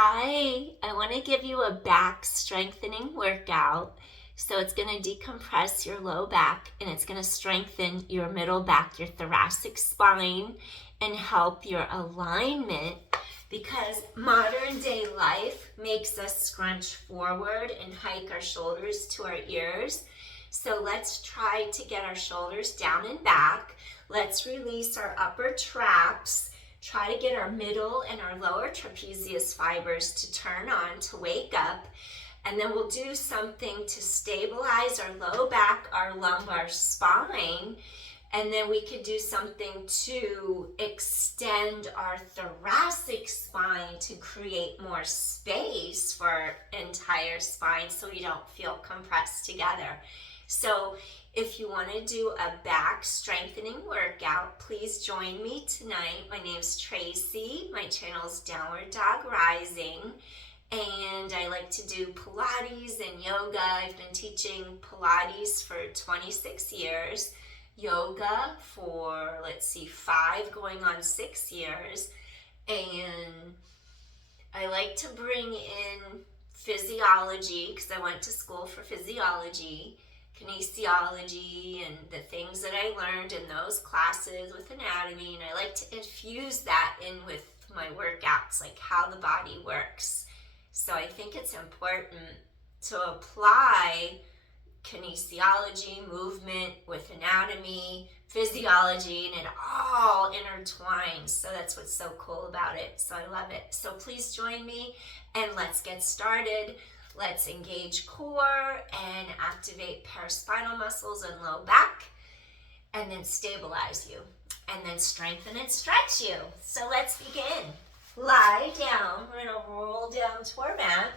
Hi, I want to give you a back strengthening workout. So it's going to decompress your low back and it's going to strengthen your middle back, your thoracic spine, and help your alignment because modern day life makes us scrunch forward and hike our shoulders to our ears. So let's try to get our shoulders down and back. Let's release our upper traps. Try to get our middle and our lower trapezius fibers to turn on, to wake up. And then we'll do something to stabilize our low back, our lumbar spine. And then we could do something to extend our thoracic spine to create more space for our entire spine so we don't feel compressed together. So if you want to do a back strengthening workout, please join me tonight. My name's Tracy. My channel is Downward Dog Rising. And I like to do Pilates and yoga. I've been teaching Pilates for 26 years. Yoga for, 5 going on 6 years. And I like to bring in physiology because I went to school for physiology, kinesiology, and the things that I learned in those classes with anatomy, and I like to infuse that in with my workouts, like how the body works. So I think it's important to apply kinesiology, movement with anatomy, physiology, and it all intertwines. So that's what's so cool about it. So I love it. So please join me and let's get started. Let's engage core and activate paraspinal muscles and low back, and then stabilize you, and then strengthen and stretch you. So let's begin. Lie down. We're going to roll down to our mat,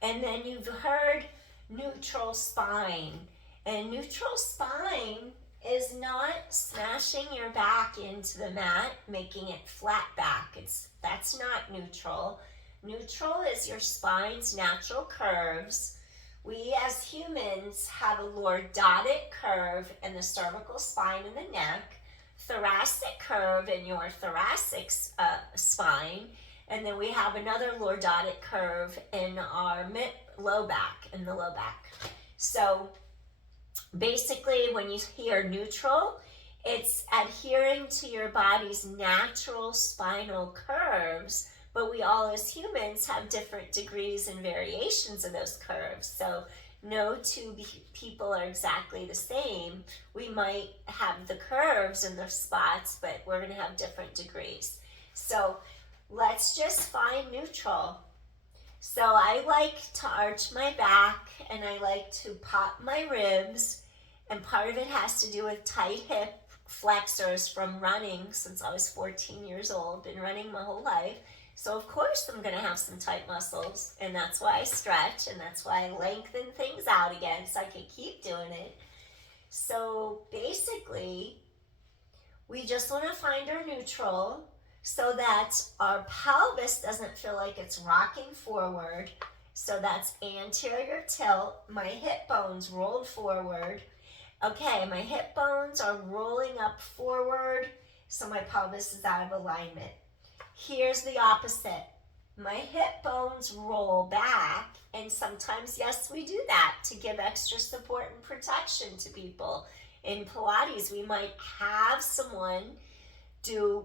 and then you've heard neutral spine. And neutral spine is not smashing your back into the mat, making it flat back. That's not neutral. Neutral is your spine's natural curves. We as humans have a lordotic curve in the cervical spine and the neck, thoracic curve in your thoracic spine, and then we have another lordotic curve in our low back, in the low back. So basically when you hear neutral, it's adhering to your body's natural spinal curves. But we all as humans have different degrees and variations of those curves. So no two people are exactly the same. We might have the curves and the spots, but we're going to have different degrees. So let's just find neutral. So I like to arch my back and I like to pop my ribs. And part of it has to do with tight hip flexors from running since I was 14 years old. Been running my whole life. So of course I'm going to have some tight muscles, and that's why I stretch, and that's why I lengthen things out again so I can keep doing it. So basically, we just want to find our neutral so that our pelvis doesn't feel like it's rocking forward. So that's anterior tilt, my hip bones rolled forward. Okay, my hip bones are rolling up forward, so my pelvis is out of alignment. Here's the opposite. My hip bones roll back, and sometimes, yes, we do that to give extra support and protection to people. In Pilates, we might have someone do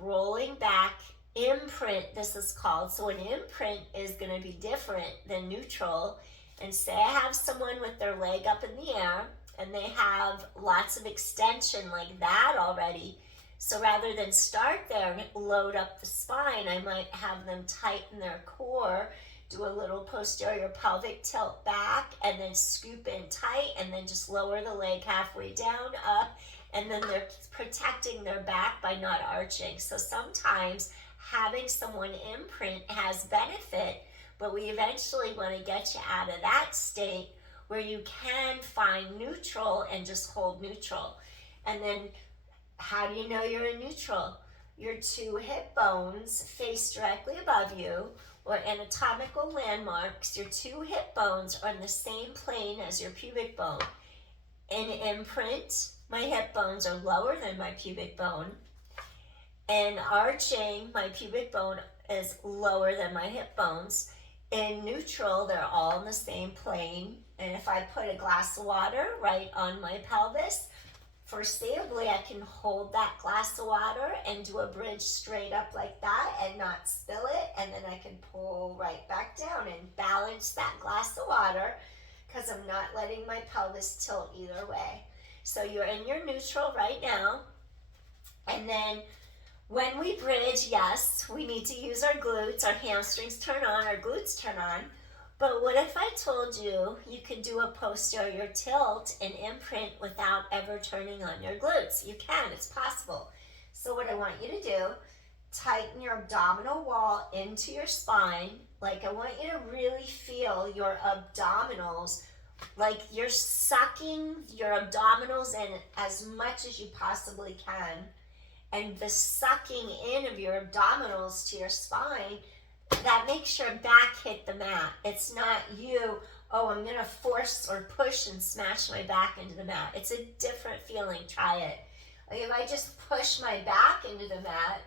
rolling back imprint, this is called. So an imprint is going to be different than neutral. And say I have someone with their leg up in the air, and they have lots of extension like that already. So rather than start there and load up the spine, I might have them tighten their core, do a little posterior pelvic tilt back, and then scoop in tight, and then just lower the leg halfway down, up, and then they're protecting their back by not arching. So sometimes having someone imprint has benefit, but we eventually want to get you out of that state where you can find neutral and just hold neutral. And then how do you know you're in neutral? Your two hip bones face directly above you, or anatomical landmarks. Your two hip bones are in the same plane as your pubic bone. In imprint, my hip bones are lower than my pubic bone. And arching, my pubic bone is lower than my hip bones. In neutral, they're all on the same plane. And if I put a glass of water right on my pelvis, for stably, I can hold that glass of water and do a bridge straight up like that and not spill it. And then I can pull right back down and balance that glass of water because I'm not letting my pelvis tilt either way. So you're in your neutral right now. And then when we bridge, yes, we need to use our glutes, our hamstrings turn on, our glutes turn on. But what if I told you you could do a posterior tilt and imprint without ever turning on your glutes? You can, it's possible. So what I want you to do, tighten your abdominal wall into your spine. Like I want you to really feel your abdominals, like you're sucking your abdominals in as much as you possibly can. And the sucking in of your abdominals to your spine, that makes your back hit the mat. It's not you, oh, I'm gonna force or push and smash my back into the mat. It's a different feeling, try it. Like if I just push my back into the mat,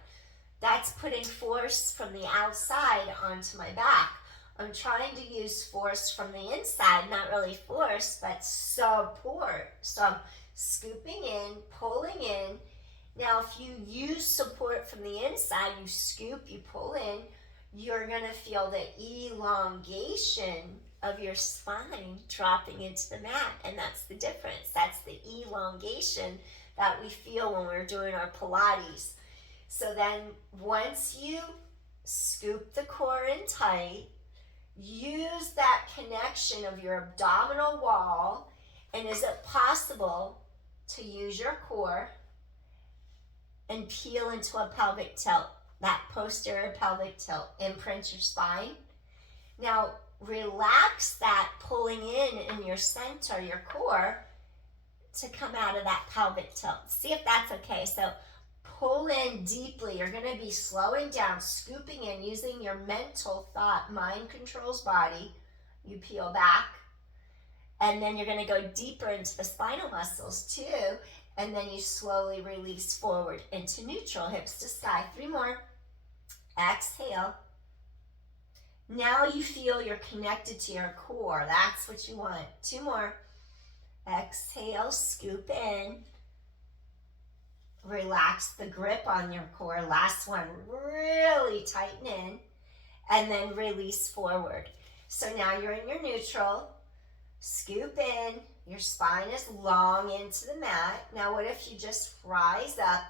that's putting force from the outside onto my back. I'm trying to use force from the inside, not really force, but support. So I'm scooping in, pulling in. Now if you use support from the inside, you scoop, you pull in, you're going to feel the elongation of your spine dropping into the mat, and that's the difference. That's the elongation that we feel when we're doing our Pilates. So then once you scoop the core in tight, use that connection of your abdominal wall, and is it possible to use your core and peel into a pelvic tilt? That posterior pelvic tilt, imprint your spine. Now relax that pulling in your center, your core, to come out of that pelvic tilt. See if that's okay. So pull in deeply. You're going to be slowing down, scooping in, using your mental thought. Mind controls body. You peel back. And then you're going to go deeper into the spinal muscles too. And then you slowly release forward into neutral, hips to sky. 3 more. Exhale. Now you feel you're connected to your core. That's what you want. 2 more. Exhale, scoop in. Relax the grip on your core. Last one, really tighten in. And then release forward. So now you're in your neutral. Scoop in. Your spine is long into the mat. Now what if you just rise up,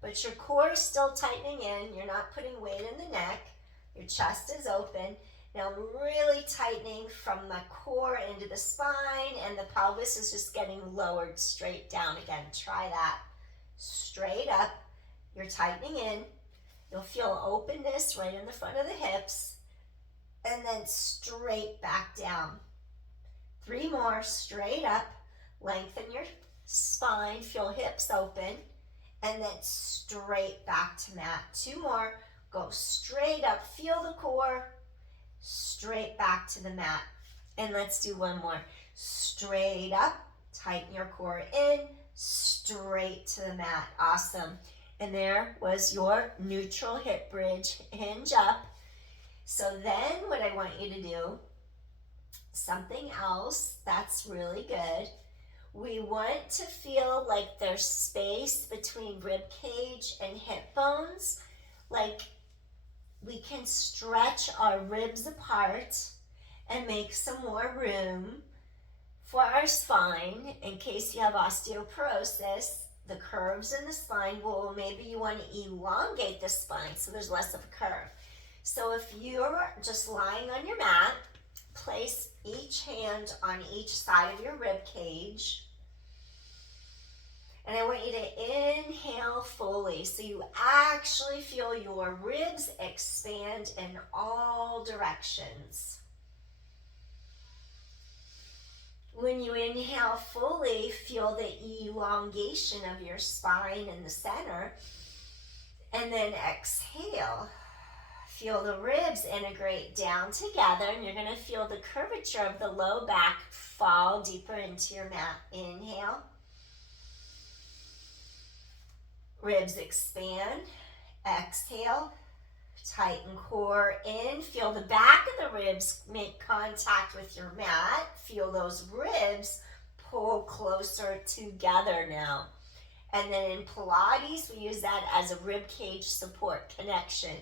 but your core is still tightening in. You're not putting weight in the neck. Your chest is open. Now really tightening from the core into the spine, and the pelvis is just getting lowered straight down again. Try that. Straight up. You're tightening in. You'll feel openness right in the front of the hips. And then straight back down. 3 more. Straight up. Lengthen your spine. Feel hips open. And then straight back to mat. 2 more. Go straight up. Feel the core. Straight back to the mat. And let's do 1 more. Straight up. Tighten your core in. Straight to the mat. Awesome. And there was your neutral hip bridge. Hinge up. So then what I want you to do, something else that's really good. We want to feel like there's space between rib cage and hip bones. Like we can stretch our ribs apart and make some more room for our spine in case you have osteoporosis. The curves in the spine will, maybe you want to elongate the spine so there's less of a curve. So if you're just lying on your mat, place each hand on each side of your rib cage. And I want you to inhale fully so you actually feel your ribs expand in all directions. When you inhale fully, feel the elongation of your spine in the center. And then exhale. Feel the ribs integrate down together, and you're going to feel the curvature of the low back fall deeper into your mat. Inhale. Ribs expand. Exhale. Tighten core in. Feel the back of the ribs make contact with your mat. Feel those ribs pull closer together now. And then in Pilates, we use that as a rib cage support connection.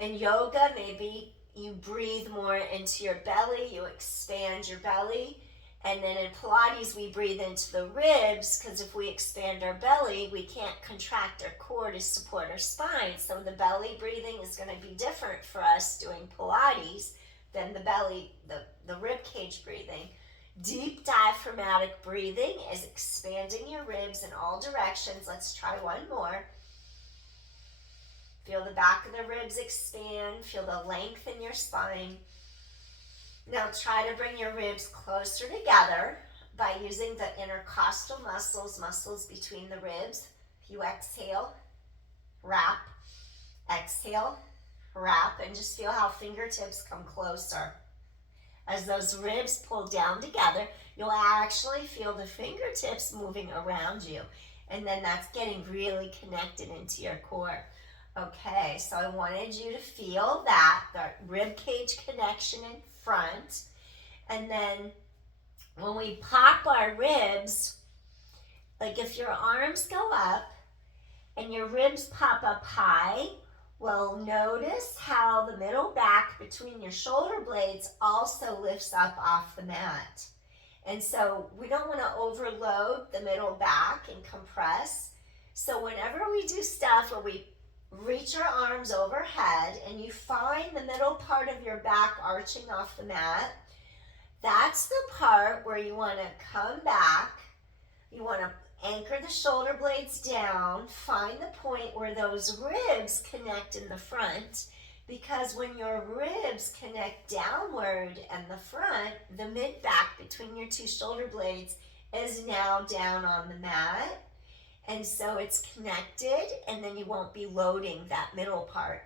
In yoga, maybe you breathe more into your belly, you expand your belly. And then in Pilates, we breathe into the ribs, because if we expand our belly, we can't contract our core to support our spine. So the belly breathing is going to be different for us doing Pilates than the belly, the rib cage breathing. Deep diaphragmatic breathing is expanding your ribs in all directions. Let's try one more. Feel the back of the ribs expand. Feel the length in your spine. Now try to bring your ribs closer together by using the intercostal muscles between the ribs. You exhale, wrap, exhale, wrap, and just feel how fingertips come closer. As those ribs pull down together, you'll actually feel the fingertips moving around you. And then that's getting really connected into your core. Okay, so I wanted you to feel that, the rib cage connection in front. And then when we pop our ribs, like if your arms go up and your ribs pop up high, well, notice how the middle back between your shoulder blades also lifts up off the mat. And so we don't want to overload the middle back and compress. So whenever we do stuff where we reach our arms overhead and you find the middle part of your back arching off the mat, that's the part where you want to come back. You want to anchor the shoulder blades down, find the point where those ribs connect in the front, because when your ribs connect downward and the front, the mid-back between your two shoulder blades is now down on the mat. And so it's connected, and then you won't be loading that middle part.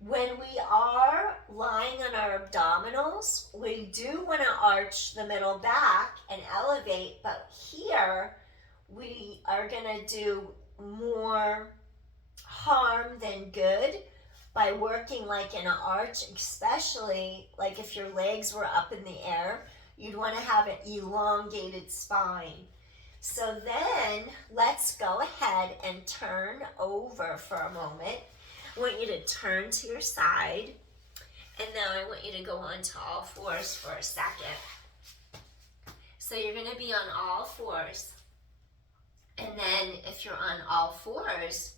When we are lying on our abdominals, we do want to arch the middle back and elevate, but here we are going to do more harm than good by working like in an arch, especially like if your legs were up in the air, you'd want to have an elongated spine. So then let's go ahead and turn over for a moment. I want you to turn to your side, and now I want you to go on to all fours for a second. So you're going to be on all fours. And then if you're on all fours,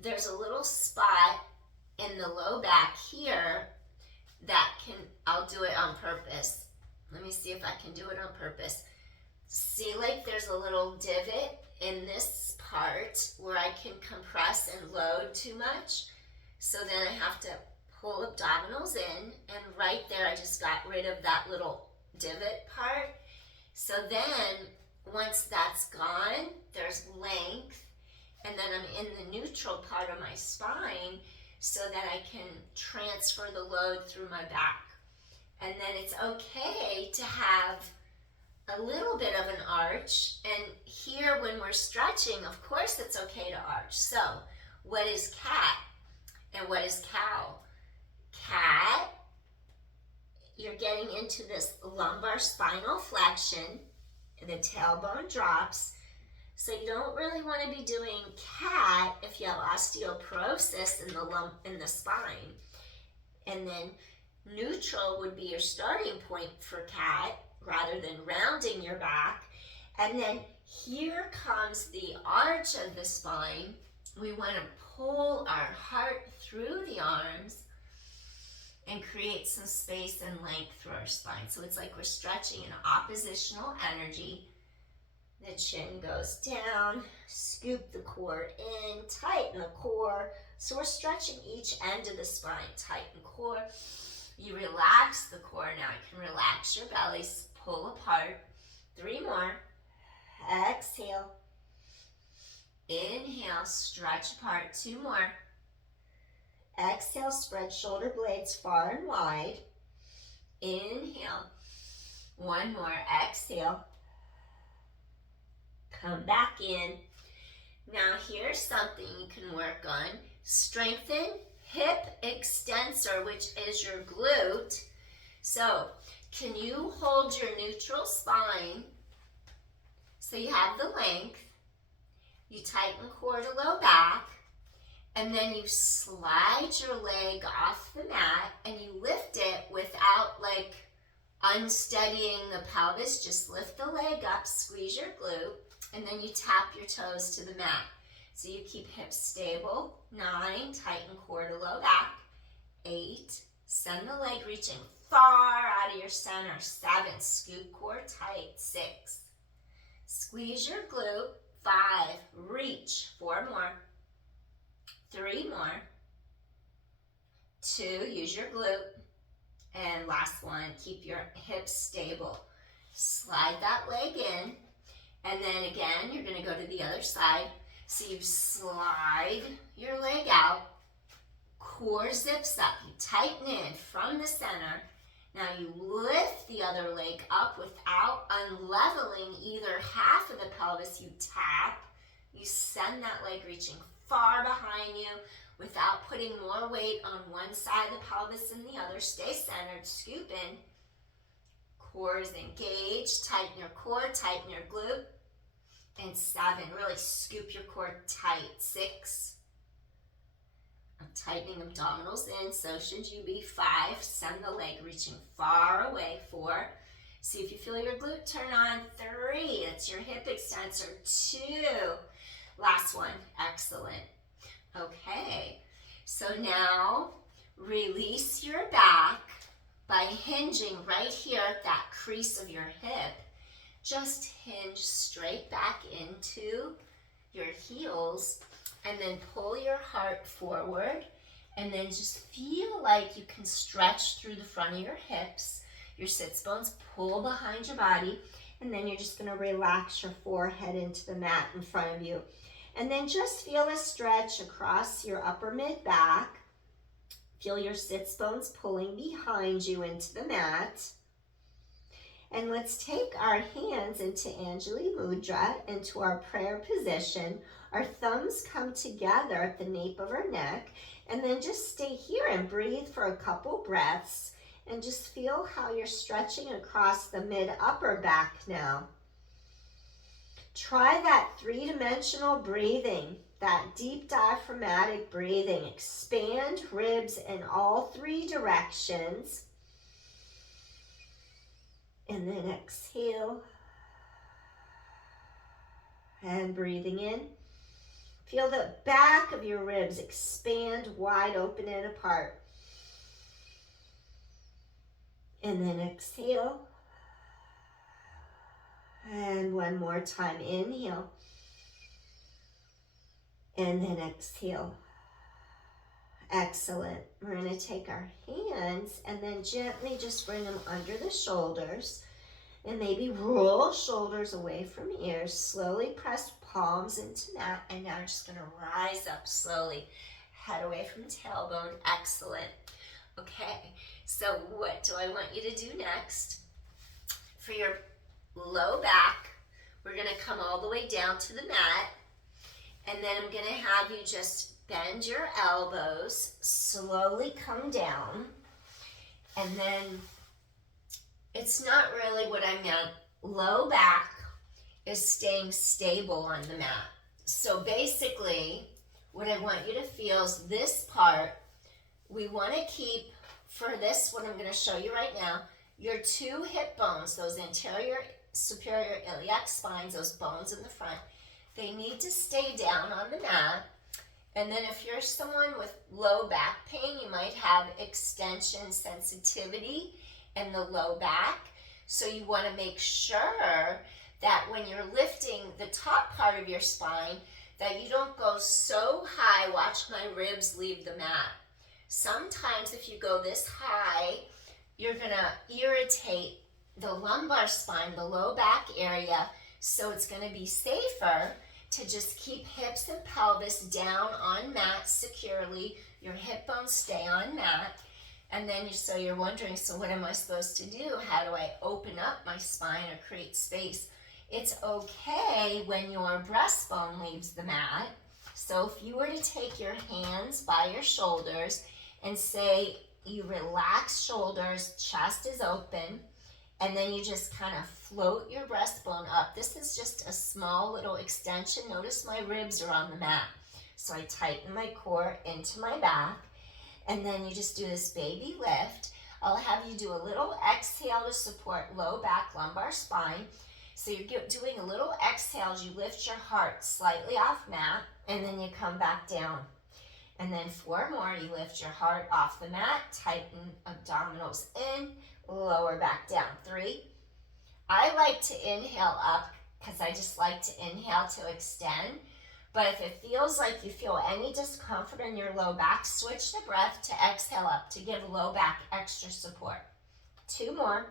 there's a little spot in the low back here that I'll do it on purpose. Let me see if I can do it on purpose. See, like there's a little divot in this part where I can compress and load too much. So then I have to pull abdominals in, and right there I just got rid of that little divot part. So then once that's gone, there's length, and then I'm in the neutral part of my spine so that I can transfer the load through my back. And then it's okay to have a little bit of an arch, and here when we're stretching, of course it's okay to arch. So what is cat and what is cow? Cat, you're getting into this lumbar spinal flexion, the tailbone drops. So you don't really want to be doing cat if you have osteoporosis in the spine. And then neutral would be your starting point for cat rather than rounding your back. And then here comes the arch of the spine. We want to pull our heart through the arms and create some space and length through our spine. So it's like we're stretching in oppositional energy. The chin goes down, scoop the core in, tighten the core. So we're stretching each end of the spine, tighten core. You relax the core. Now you can relax your belly, pull apart. 3 more. Exhale. Inhale, stretch apart. 2 more. Exhale, spread shoulder blades far and wide. Inhale. 1 more. Exhale. Come back in. Now here's something you can work on. Strengthen hip extensor, which is your glute. So can you hold your neutral spine so you have the length? You tighten core to low back, and then you slide your leg off the mat and you lift it without like unsteadying the pelvis. Just lift the leg up, squeeze your glute, and then you tap your toes to the mat. So you keep hips stable. 9, tighten core to low back. 8, send the leg reaching far out of your center. 7, scoop core tight. 6, squeeze your glute. 5, reach. 4 more. 3 more. 2, use your glute. And last one, keep your hips stable. Slide that leg in. And then again, you're gonna go to the other side. So you slide your leg out. Core zips up. You tighten in from the center. Now you lift the other leg up without unleveling either half of the pelvis. You tap. You send that leg reaching far behind you without putting more weight on one side of the pelvis than the other. Stay centered. Scoop in. Core is engaged. Tighten your core. Tighten your glute. And 7, really scoop your core tight. 6, I'm tightening abdominals in, so should you be. 5, send the leg reaching far away. 4, see if you feel your glute turn on. 3, that's your hip extensor. 2, last one, excellent. Okay, so now release your back by hinging right here at that crease of your hip. Just hinge straight back into your heels and then pull your heart forward and then just feel like you can stretch through the front of your hips. Your sits bones pull behind your body, and then you're just going to relax your forehead into the mat in front of you. And then just feel a stretch across your upper mid back. Feel your sits bones pulling behind you into the mat. And let's take our hands into Anjali Mudra, into our prayer position. Our thumbs come together at the nape of our neck, and then just stay here and breathe for a couple breaths, and just feel how you're stretching across the mid-upper back now. Try that 3-dimensional breathing, that deep diaphragmatic breathing. Expand ribs in all 3 directions. And then exhale. And breathing in. Feel the back of your ribs expand wide open and apart. And then exhale. And one more time, inhale. And then exhale. Excellent. We're going to take our hands and then gently just bring them under the shoulders and maybe roll shoulders away from ears. Slowly press palms into mat, and now I'm just going to rise up slowly. Head away from tailbone. Excellent. Okay, so what do I want you to do next? For your low back, we're going to come all the way down to the mat, and then I'm going to have you just bend your elbows, slowly come down, and then it's not really what I meant. Low back is staying stable on the mat. So basically, what I want you to feel is this part, we want to keep, for this, what I'm going to show you right now, your 2 hip bones, those anterior, superior iliac spines, those bones in the front, they need to stay down on the mat. And then if you're someone with low back pain, you might have extension sensitivity in the low back. So you want to make sure that when you're lifting the top part of your spine, that you don't go so high. Watch my ribs leave the mat. Sometimes if you go this high, you're going to irritate the lumbar spine, the low back area. So it's going to be safer to just keep hips and pelvis down on mat securely. Your hip bones stay on mat. And then so you're wondering, so what am I supposed to do? How do I open up my spine or create space? It's okay when your breastbone leaves the mat. So if you were to take your hands by your shoulders and say you relax shoulders, chest is open, and then you just kind of float your breastbone up. This is just a small little extension. Notice my ribs are on the mat. So I tighten my core into my back, and then you just do this baby lift. I'll have you do a little exhale to support low back, lumbar spine. So you're doing a little exhale as you lift your heart slightly off mat, and then you come back down. And then 4 more, you lift your heart off the mat, tighten abdominals in, lower back down. 3. I like to inhale up because I just like to inhale to extend. But if it feels like you feel any discomfort in your low back, switch the breath to exhale up to give low back extra support. 2 more.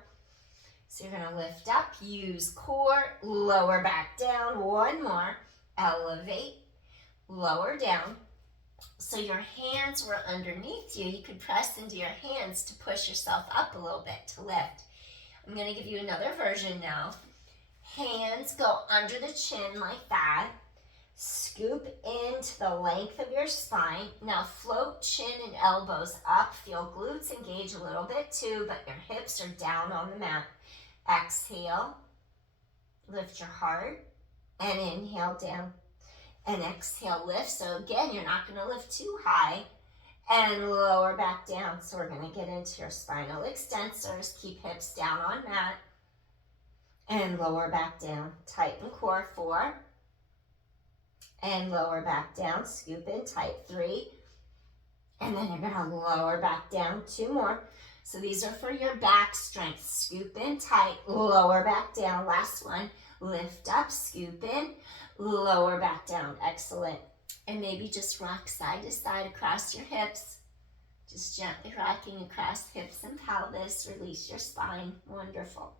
So you're going to lift up, use core, lower back down. 1 more. Elevate, lower down. So your hands were underneath you. You could press into your hands to push yourself up a little bit to lift. I'm going to give you another version now. Hands go under the chin like that. Scoop into the length of your spine. Now float chin and elbows up. Feel glutes engage a little bit too, but your hips are down on the mat. Exhale. Lift your heart and inhale down. And exhale, lift. So again, you're not going to lift too high. And lower back down. So we're going to get into your spinal extensors. Keep hips down on mat. And lower back down. Tighten core. 4. And lower back down. Scoop in tight. 3. And then you're going to lower back down. 2 more. So these are for your back strength. Scoop in tight. Lower back down. Last one. Lift up. Scoop in. Lower back down. Excellent. And maybe just rock side to side across your hips. Just gently rocking across hips and pelvis. Release your spine. Wonderful.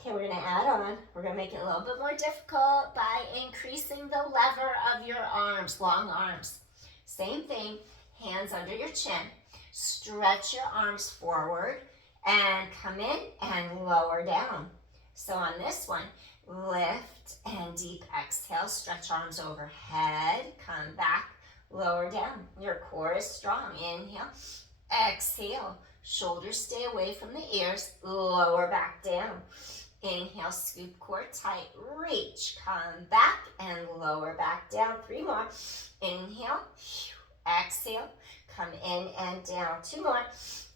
Okay, we're going to add on. We're going to make it a little bit more difficult by increasing the lever of your arms, long arms. Same thing, hands under your chin. Stretch your arms forward and come in and lower down. So on this one, lift and deep exhale. Stretch arms overhead. Come back. Lower down. Your core is strong. Inhale. Exhale. Shoulders stay away from the ears. Lower back down. Inhale. Scoop core tight. Reach. Come back and lower back down. 3 more. Inhale. Exhale. Come in and down. 2 more.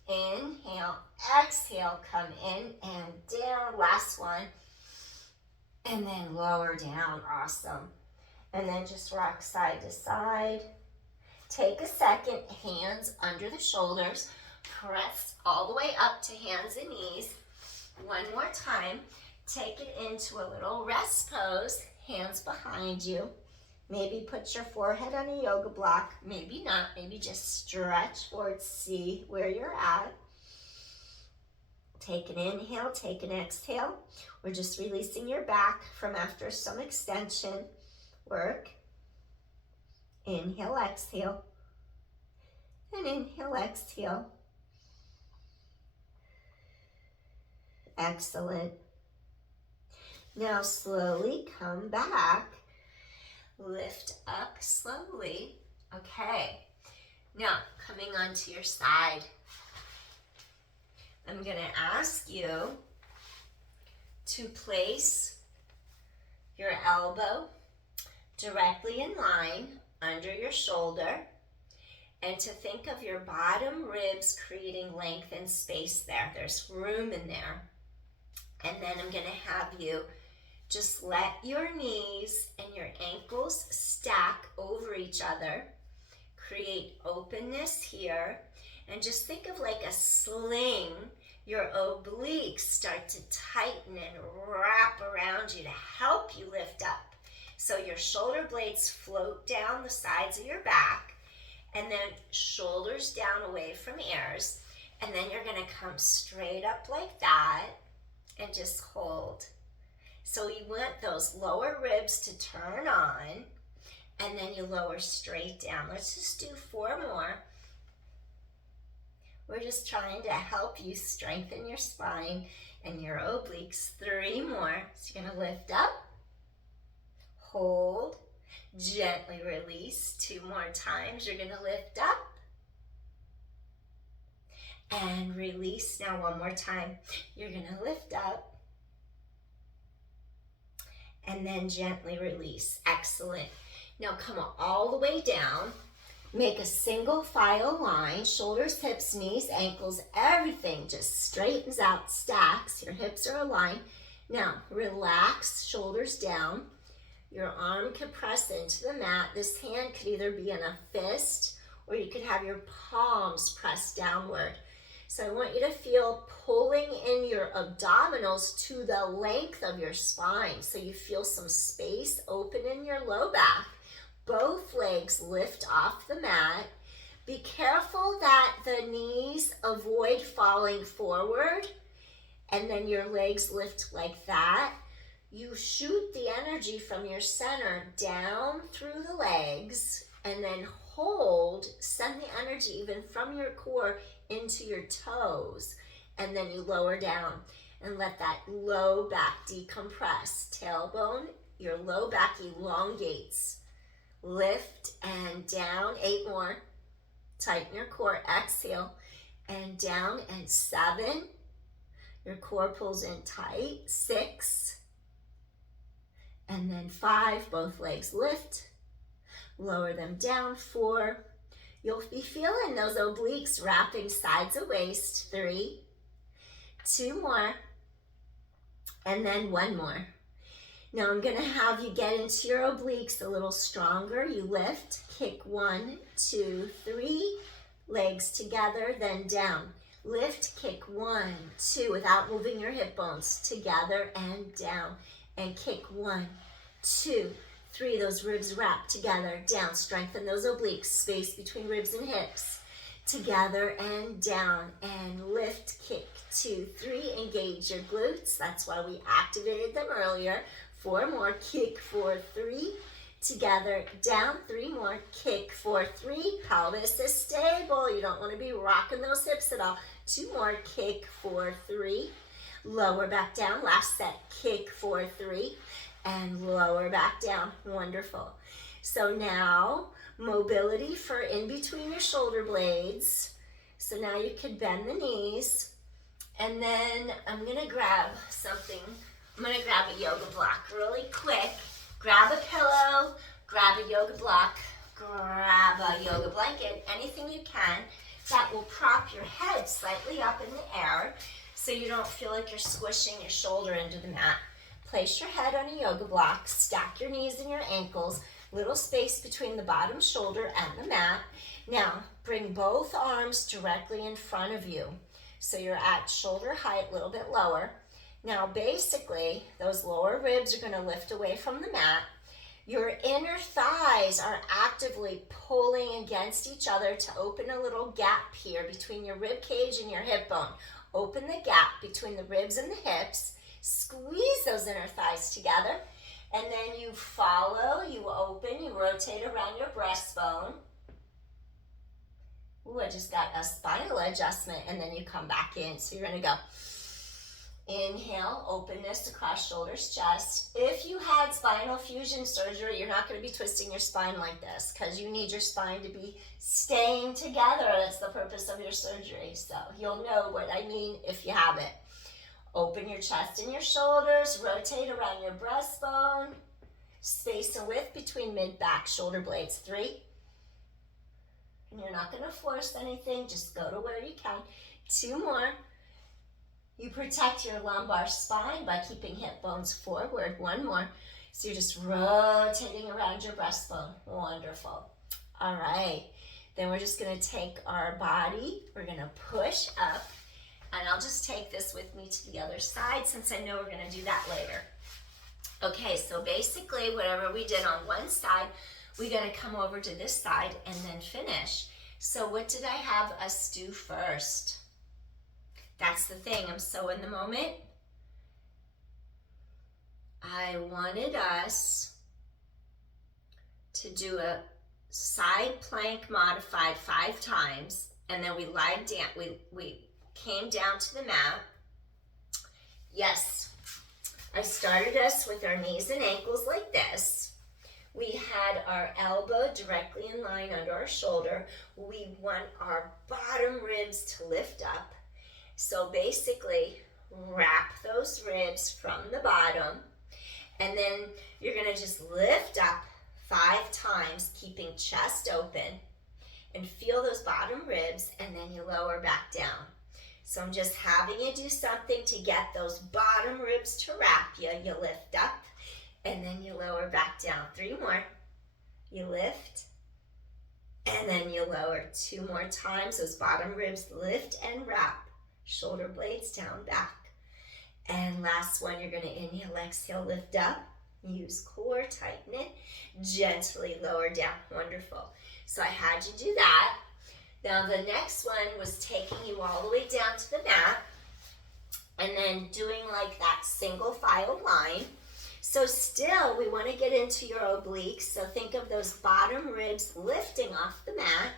Inhale. Exhale. Come in and down. Last one. And then lower down. Awesome. And then just rock side to side. Take a second, hands under the shoulders. Press all the way up to hands and knees. 1 more time. Take it into a little rest pose. Hands behind you. Maybe put your forehead on a yoga block. Maybe not. Maybe just stretch forward. See where you're at. Take an inhale, take an exhale. We're just releasing your back from after some extension work. Inhale, exhale. And inhale, exhale. Excellent. Now slowly come back. Lift up slowly. Okay. Now coming onto your side. I'm going to ask you to place your elbow directly in line under your shoulder and to think of your bottom ribs creating length and space there. There's room in there. And then I'm going to have you just let your knees and your ankles stack over each other. Create openness here. And just think of like a sling. Your obliques start to tighten and wrap around you to help you lift up. So your shoulder blades float down the sides of your back, and then shoulders down away from ears. And then you're going to come straight up like that and just hold. So you want those lower ribs to turn on, and then you lower straight down. Let's just do 4 more. We're just trying to help you strengthen your spine and your obliques. 3 more. So you're going to lift up, hold, Gently release. 2 more times. You're gonna lift up and release. Now 1 more time. You're gonna lift up and then gently release. Excellent. Now come all the way down. Make a single file line, shoulders, hips, knees, ankles, everything just straightens out, stacks. Your hips are aligned. Now relax, shoulders down. Your arm can press into the mat. This hand could either be in a fist or you could have your palms pressed downward. So I want you to feel pulling in your abdominals to the length of your spine. So you feel some space open in your low back. Both legs lift off the mat. Be careful that the knees avoid falling forward and then your legs lift like that. You shoot the energy from your center down through the legs and then hold, send the energy even from your core into your toes, and then you lower down and let that low back decompress. Tailbone, your low back elongates. Lift and down, 8 more. Tighten your core, exhale, and down, and 7. Your core pulls in tight, 6. And then 5, both legs lift. Lower them down, 4. You'll be feeling those obliques wrapping sides of waist, 3. 2 more. And then 1 more. Now I'm gonna have you get into your obliques a little stronger. You lift, kick 1, 2, 3, legs together, then down. Lift, kick 1, 2, without moving your hip bones, together and down. And kick 1, 2, 3, those ribs wrap together, down. Strengthen those obliques, space between ribs and hips. Together and down, and lift, kick 2, 3, engage your glutes. That's why we activated them earlier. 4 more, kick 4, 3, together, down, 3 more, kick 4, 3, pelvis is stable. You don't want to be rocking those hips at all. 2 more, kick 4, 3, lower back down, last set, kick 4, 3, and lower back down. Wonderful. So now, mobility for in between your shoulder blades. So now you can bend the knees, and then I'm gonna grab something. I'm gonna grab a yoga block really quick. Grab a pillow, grab a yoga block, grab a yoga blanket, anything you can that will prop your head slightly up in the air so you don't feel like you're squishing your shoulder into the mat. Place your head on a yoga block, stack your knees and your ankles, little space between the bottom shoulder and the mat. Now, bring both arms directly in front of you. So you're at shoulder height, a little bit lower. Now, basically, those lower ribs are going to lift away from the mat. Your inner thighs are actively pulling against each other to open a little gap here between your rib cage and your hip bone. Open the gap between the ribs and the hips. Squeeze those inner thighs together. And then you follow, you open, you rotate around your breastbone. Ooh, I just got a spinal adjustment. And then you come back in. So you're going to go. Inhale, openness across shoulders, chest. If you had spinal fusion surgery, you're not going to be twisting your spine like this because you need your spine to be staying together. That's the purpose of your surgery. So you'll know what I mean if you have it. Open your chest and your shoulders, rotate around your breastbone, space and width between mid-back shoulder blades, 3. And you're not going to force anything, just go to where you can. 2 more. You protect your lumbar spine by keeping hip bones forward. 1 more. So you're just rotating around your breastbone. Wonderful. All right. Then we're just going to take our body. We're going to push up. And I'll just take this with me to the other side since I know we're going to do that later. Okay, so basically whatever we did on one side, we're going to come over to this side and then finish. So what did I have us do first? That's the thing, I'm so in the moment. I wanted us to do a side plank modified 5 times, and then we lied down, we came down to the mat. Yes, I started us with our knees and ankles like this. We had our elbow directly in line under our shoulder. We want our bottom ribs to lift up. So basically, wrap those ribs from the bottom, and then you're gonna just lift up 5 times, keeping chest open, and feel those bottom ribs, and then you lower back down. So I'm just having you do something to get those bottom ribs to wrap you. You lift up, and then you lower back down. 3 more. You lift, and then you lower. 2 more times. Those bottom ribs lift and wrap. Shoulder blades down, back. And last one, you're going to inhale, exhale, lift up. Use core, tighten it. Gently lower down. Wonderful. So I had you do that. Now the next one was taking you all the way down to the mat and then doing like that single file line. So still we want to get into your obliques. So think of those bottom ribs lifting off the mat,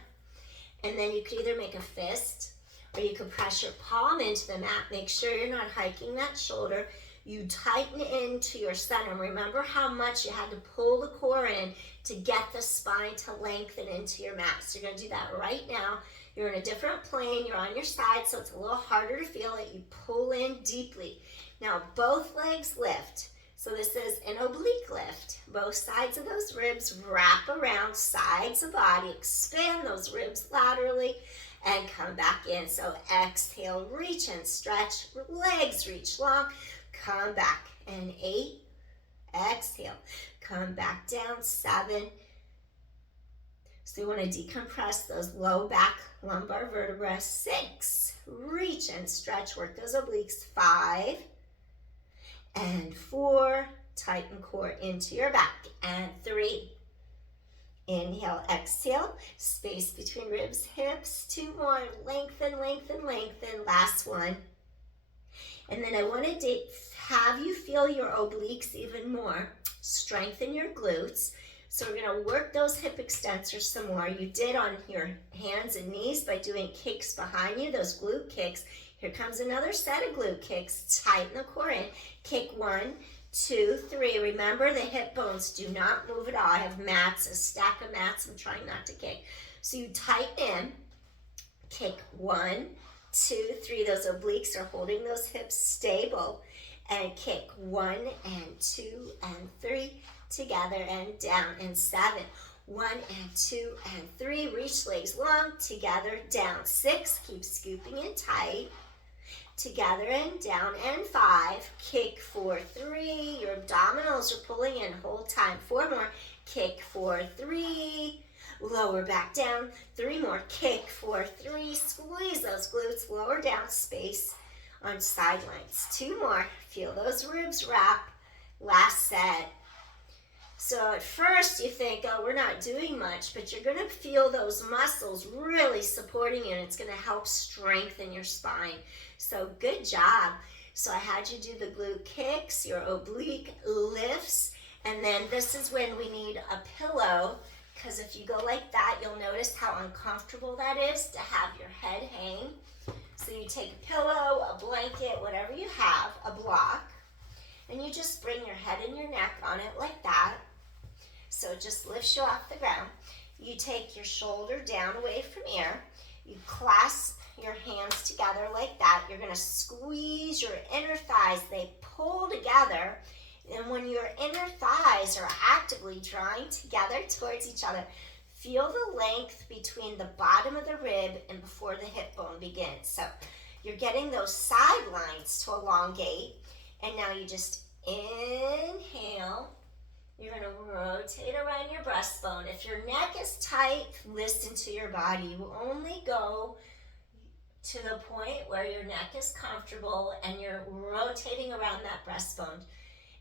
and then you could either make a fist or you could press your palm into the mat. Make sure you're not hiking that shoulder. You tighten into your center. Remember how much you had to pull the core in to get the spine to lengthen into your mat. So you're going to do that right now. You're in a different plane. You're on your side, so it's a little harder to feel it. You pull in deeply. Now both legs lift. So this is an oblique lift. Both sides of those ribs wrap around sides of body. Expand those ribs laterally and come back in. So exhale, reach and stretch. Legs reach long. Come back. And 8. Exhale. Come back down. 7. So you want to decompress those low back lumbar vertebrae. 6. Reach and stretch. Work those obliques. 5. And 4. Tighten core into your back. And 3. Inhale, exhale. Space between ribs, hips. 2 more. Lengthen, lengthen, lengthen. Last one. And then I want to have you feel your obliques even more. Strengthen your glutes. So we're going to work those hip extensors some more. You did on your hands and knees by doing kicks behind you, those glute kicks. Here comes another set of glute kicks. Tighten the core in. Kick 1, 2, 3. Remember, the hip bones do not move at all. I have mats, a stack of mats. I'm trying not to kick. So you tighten in. Kick 1, 2, 3. Those obliques are holding those hips stable. And kick 1 and 2 and 3 together and down. And 7. 1 and 2 and 3. Reach legs long together, down. 6. Keep scooping in tight. Together and down. And 5. Kick 4, 3. Your abdominals are pulling in. Hold time. 4 more. Kick 4, 3. Lower back down. 3 more. Kick 4, 3. Squeeze those glutes. Lower down. Space on sidelines. 2 more. Feel those ribs wrap. Last set. So at first you think, oh, we're not doing much, but you're going to feel those muscles really supporting you, and it's going to help strengthen your spine. So good job. So I had you do the glute kicks, your oblique lifts, and then this is when we need a pillow, because if you go like that, you'll notice how uncomfortable that is to have your head hang. So you take a pillow, a blanket, whatever you have, a block, and you just bring your head and your neck on it like that. So it just lifts you off the ground. You take your shoulder down away from ear. You clasp your hands together like that. You're going to squeeze your inner thighs. They pull together. And when your inner thighs are actively drawing together towards each other, feel the length between the bottom of the rib and before the hip bone begins. So you're getting those side lines to elongate. And now you just inhale. You're going to rotate around your breastbone. If your neck is tight, listen to your body. You only go to the point where your neck is comfortable and you're rotating around that breastbone.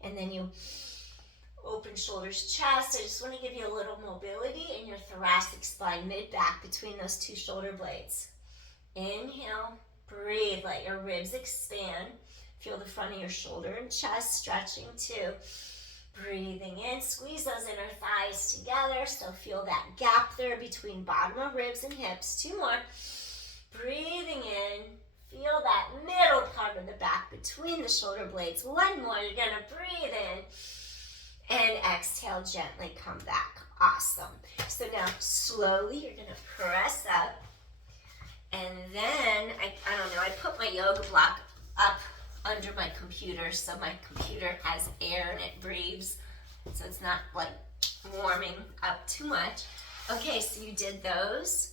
And then you open shoulders, chest. I just want to give you a little mobility in your thoracic spine, mid-back between those 2 shoulder blades. Inhale, breathe, let your ribs expand. Feel the front of your shoulder and chest stretching too. Breathing in, squeeze those inner thighs together, so feel that gap there between bottom of ribs and hips. 2 more. Breathing in, feel that middle part of the back between the shoulder blades. 1 more, you're gonna breathe in. And exhale, gently come back. Awesome. So now slowly you're going to press up. And then, I don't know, I put my yoga block up under my computer so my computer has air and it breathes. So it's not like warming up too much. Okay, so you did those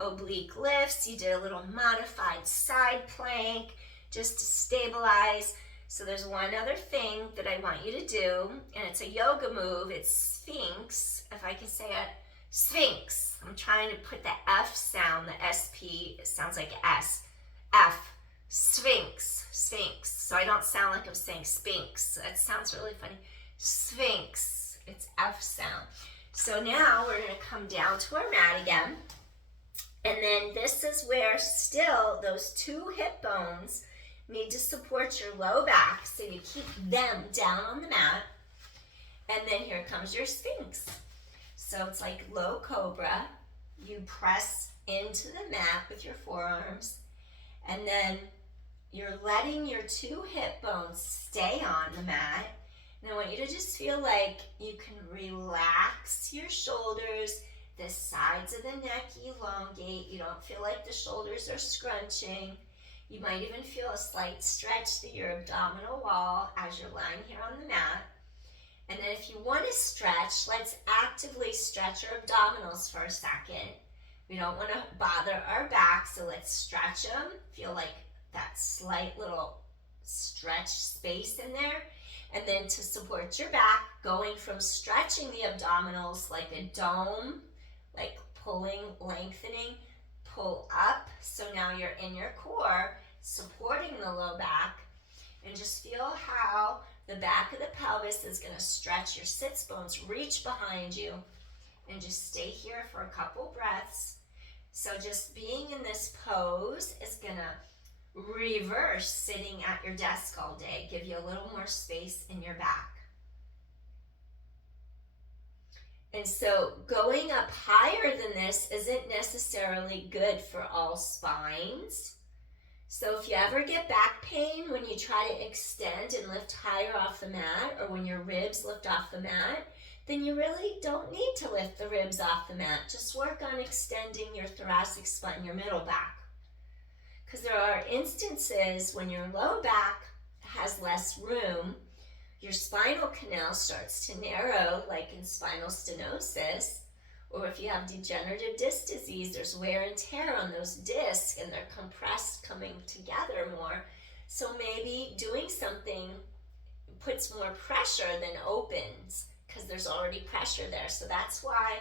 oblique lifts. You did a little modified side plank just to stabilize. So there's one other thing that I want you to do, and it's a yoga move. It's Sphinx, if I can say it. Sphinx. I'm trying to put the F sound, the SP, it sounds like S. F. Sphinx. Sphinx. So I don't sound like I'm saying Sphinx. That sounds really funny. Sphinx. It's F sound. So now we're going to come down to our mat again. And then this is where still those two hip bones need to support your low back, so you keep them down on the mat. And then here comes your Sphinx. So it's like low cobra. You press into the mat with your forearms, and then you're letting your two hip bones stay on the mat. And I want you to just feel like you can relax your shoulders. The sides of the neck elongate. You don't feel like the shoulders are scrunching. You might even feel a slight stretch through your abdominal wall as you're lying here on the mat. And then if you want to stretch, let's actively stretch our abdominals for a second. We don't want to bother our back, so let's stretch them. Feel like that slight little stretch space in there. And then to support your back, going from stretching the abdominals like a dome, like pulling, lengthening, pull up. So now you're in your core, supporting the low back. And just feel how the back of the pelvis is going to stretch. Your sits bones reach behind you. And just stay here for a couple breaths. So just being in this pose is going to reverse sitting at your desk all day. Give you a little more space in your back. And so going up higher than this isn't necessarily good for all spines. So if you ever get back pain when you try to extend and lift higher off the mat, or when your ribs lift off the mat, then you really don't need to lift the ribs off the mat. Just work on extending your thoracic spine, your middle back. Because there are instances when your low back has less room, your spinal canal starts to narrow, like in spinal stenosis, or if you have degenerative disc disease, there's wear and tear on those discs and they're compressed, coming together more. So maybe doing something puts more pressure than opens, because there's already pressure there. So that's why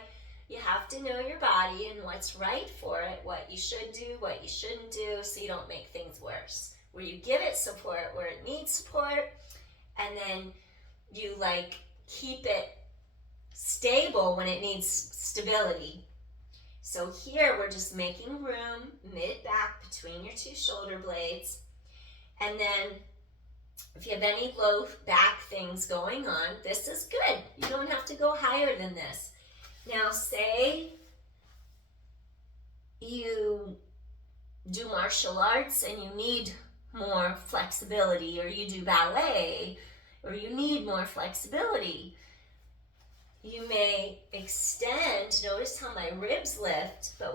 you have to know your body and what's right for it, what you should do, what you shouldn't do, so you don't make things worse. Where you give it support where it needs support, and then you like keep it stable when it needs stability. So here we're just making room mid-back between your two shoulder blades. And then if you have any low back things going on, this is good. You don't have to go higher than this. Now say you do martial arts and you need more flexibility, or you do ballet, or you need more flexibility. You may extend, notice how my ribs lift, but